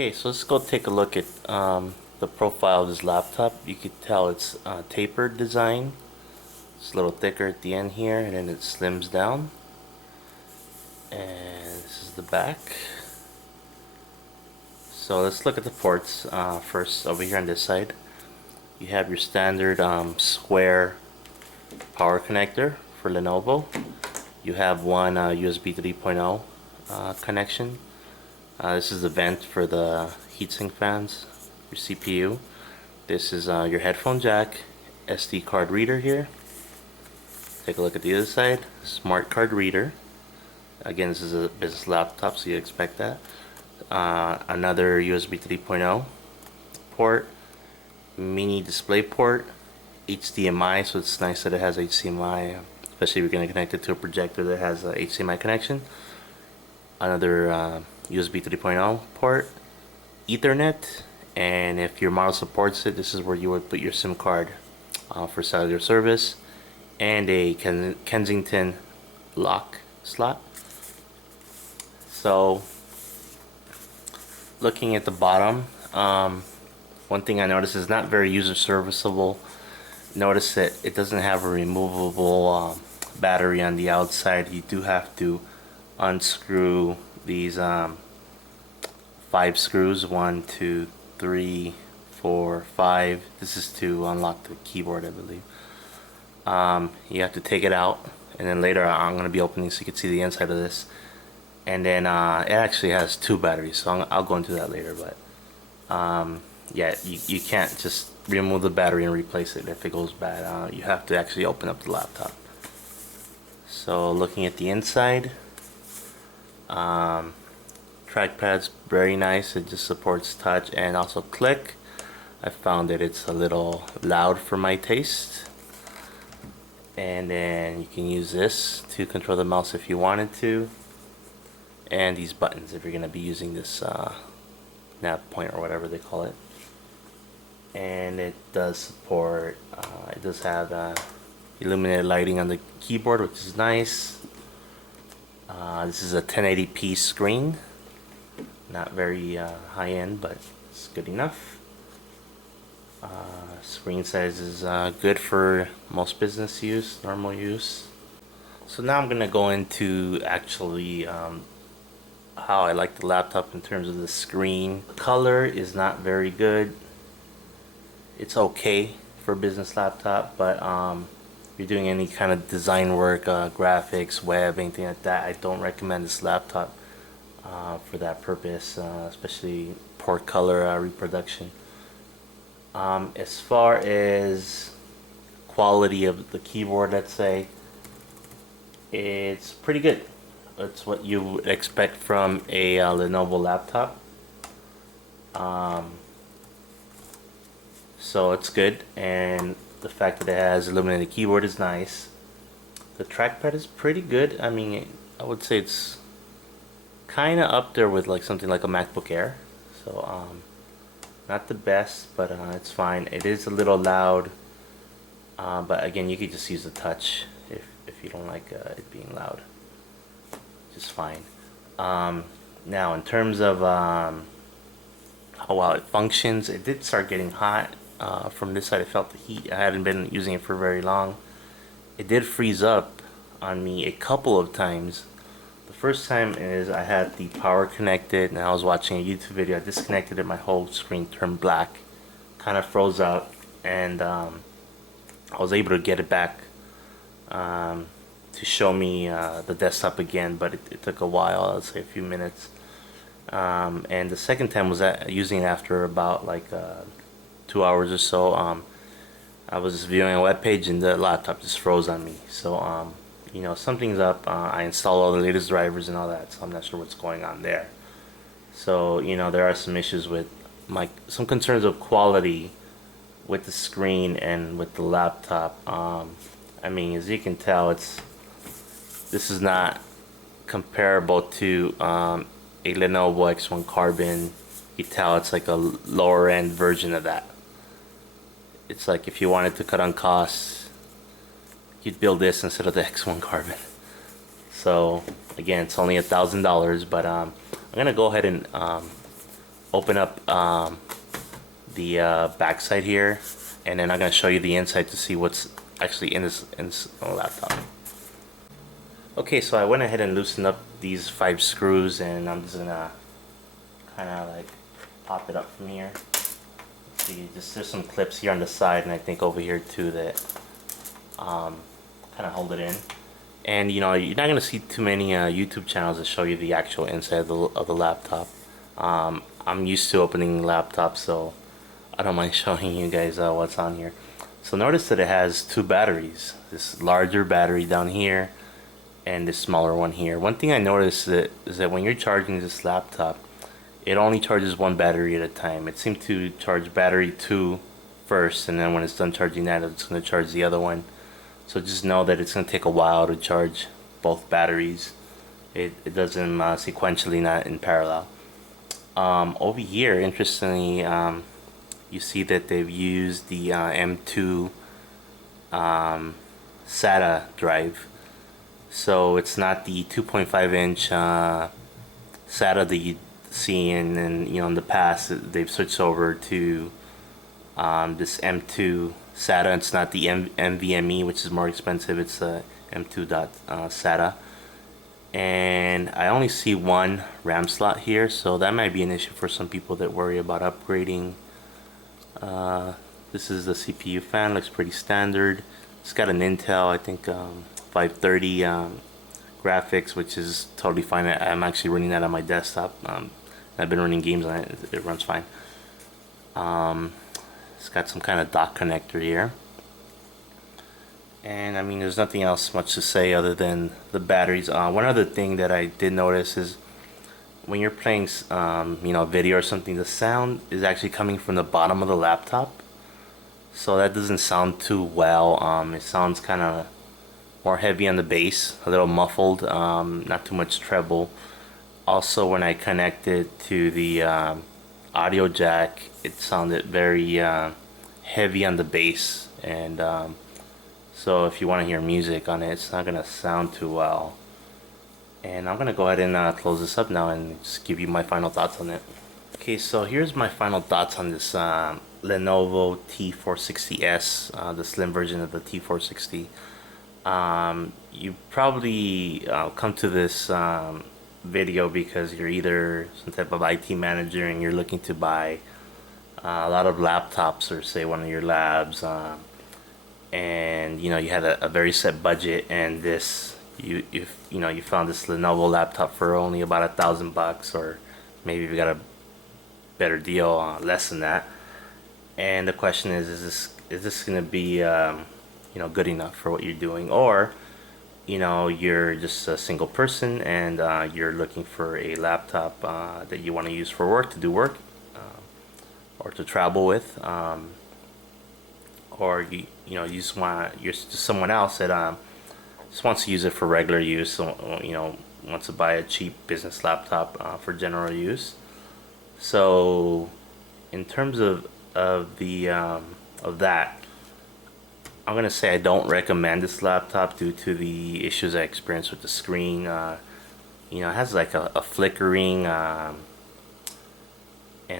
Okay, so let's go take a look at the profile of this laptop. You could tell it's tapered design. It's a little thicker at the end here, and then it slims down. And this is the back. So let's look at the ports first. Over here on this side, you have your standard square power connector for Lenovo. You have one USB 3.0 connection. This is the vent for the heatsink fans, your CPU. This is your headphone jack, SD card reader here. Take a look at the other side, smart card reader. Again, this is a business laptop, so you expect that. Another USB 3.0 port, mini display port, HDMI, so it's nice that it has HDMI, especially if you're going to connect it to a projector that has a HDMI connection. Another USB 3.0 port, Ethernet, and if your model supports it, this is where you would put your SIM card for cellular service, and a Kensington lock slot. So looking at the bottom, one thing I noticed is not very user serviceable. Notice that it doesn't have a removable battery on the outside. You do have to unscrew these 5 screws, 1, 2, 3, 4, 5. This is to unlock the keyboard, I believe. You have to take it out, and then later I'm going to be opening so you can see the inside of this. And then it actually has 2 batteries, so I'll go into that later. But yeah, you can't just remove the battery and replace it if it goes bad. You have to actually open up the laptop. So looking at the inside, trackpad's very nice. It just supports touch and also click. I found that it's a little loud for my taste. And then you can use this to control the mouse if you wanted to, and these buttons if you're going to be using this nav point or whatever they call it. And it does support, it does have illuminated lighting on the keyboard, which is nice. This is a 1080p screen, not very high-end, but it's good enough. Screen size is good for most business use, normal use. So now I'm going to go into actually how I like the laptop in terms of the screen. Color is not very good. It's okay for a business laptop, but if you're doing any kind of design work, graphics, web, anything like that, I don't recommend this laptop for that purpose, especially poor color reproduction. As far as quality of the keyboard, let's say, it's pretty good. It's what you would expect from a Lenovo laptop. So it's good, and the fact that it has illuminated keyboard is nice. The trackpad is pretty good. I mean, I would say it's kind of up there with like something like a MacBook Air. So not the best, but it's fine. It is a little loud, but again, you could just use the touch if you don't like it being loud. Just fine. Now, in terms of how well it functions, it did start getting hot. From this side, I felt the heat. I hadn't been using it for very long. It did freeze up on me a couple of times. The first time is I had the power connected and I was watching a YouTube video. I disconnected it, my whole screen turned black, kind of froze up, and I was able to get it back to show me the desktop again, but it took a while. I'd say a few minutes. And the second time was using it after about like 2 hours or so. I was just viewing a web page and the laptop just froze on me. So you know, something's up. I installed all the latest drivers and all that, so I'm not sure what's going on there. So you know, there are some issues with some concerns of quality with the screen and with the laptop. I mean, as you can tell, this is not comparable to a Lenovo X1 Carbon. You tell it's like a lower end version of that. It's like if you wanted to cut on costs, you'd build this instead of the X1 Carbon. So again, it's only $1,000, but I'm gonna go ahead and open up the back side here, and then I'm going to show you the inside to see what's actually in this laptop. Okay, so I went ahead and loosened up these 5 screws, and I'm just gonna kind of like pop it up from here. See, there's some clips here on the side, and I think over here too that kind of hold it in. And you know, you're not gonna see too many YouTube channels that show you the actual inside of the laptop. I'm used to opening laptops, so I don't mind showing you guys what's on here. So notice that it has 2 batteries. This larger battery down here, and this smaller one here. One thing I noticed is that when you're charging this laptop, it only charges 1 battery at a time. It seemed to charge battery 2 first, and then when it's done charging that, it's going to charge the other one. So just know that it's going to take a while to charge both batteries. It does them sequentially, not in parallel. Over here, interestingly, you see that they've used the M2 SATA drive. So it's not the 2.5 inch SATA that you see in the past. They've switched over to this M2 SATA. It's not the NVMe, which is more expensive. It's the M2 SATA. And I only see 1 RAM slot here, so that might be an issue for some people that worry about upgrading. This is the CPU fan. Looks pretty standard. It's got an Intel, I think 530 graphics, which is totally fine. I'm actually running that on my desktop. I've been running games on it. It runs fine. It's got some kind of dock connector here. And I mean, there's nothing else much to say other than the batteries. One other thing that I did notice is when you're playing video or something, the sound is actually coming from the bottom of the laptop. So that doesn't sound too well. It sounds kind of more heavy on the bass, a little muffled, not too much treble. Also, when I connected to the audio jack, it sounded very heavy on the bass, and so if you want to hear music on it, it's not gonna sound too well. And I'm gonna go ahead and close this up now and just give you my final thoughts on it. Okay, so here's my final thoughts on this Lenovo T460s, the slim version of the T460. You probably come to this video because you're either some type of IT manager and you're looking to buy a lot of laptops, or say one of your labs, and you had a very set budget, and you found this Lenovo laptop for only about $1,000, or maybe you got a better deal, less than that. And the question is this going to be good enough for what you're doing? Or you're just a single person and you're looking for a laptop that you want to use for work, to do work, or to travel with, or you just want, you're just someone else that just wants to use it for regular use, so wants to buy a cheap business laptop for general use. So in terms of that, I'm gonna say I don't recommend this laptop due to the issues I experienced with the screen. It has like a flickering and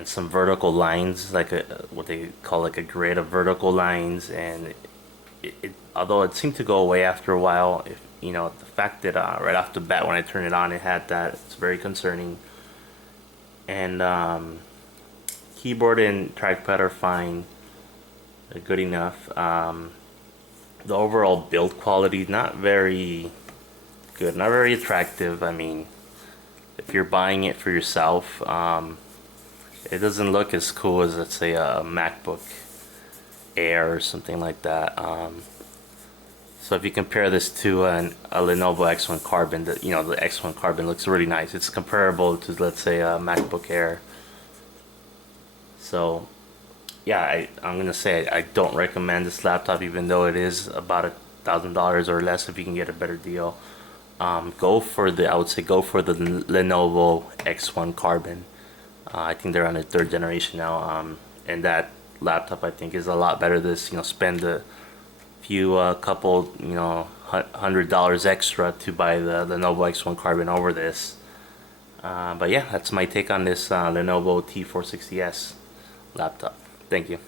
some vertical lines, like what they call like a grid of vertical lines, and although it seemed to go away after a while, the fact that right off the bat when I turned it on, it had that, it's very concerning. And keyboard and trackpad are fine, they're good enough. The overall build quality, not very good, not very attractive. I mean, if you're buying it for yourself, it doesn't look as cool as, let's say, a MacBook Air or something like that. So if you compare this to a Lenovo X1 Carbon, the X1 Carbon looks really nice. It's comparable to, let's say, a MacBook Air. So yeah, I'm gonna say I don't recommend this laptop, even though it is about $1,000 or less if you can get a better deal. I would say go for the Lenovo X1 Carbon. I think they're on their 3rd generation now, and that laptop I think is a lot better. Spend a few couple $100 extra to buy the Lenovo X1 Carbon over this. But yeah, that's my take on this Lenovo T460s laptop. Thank you.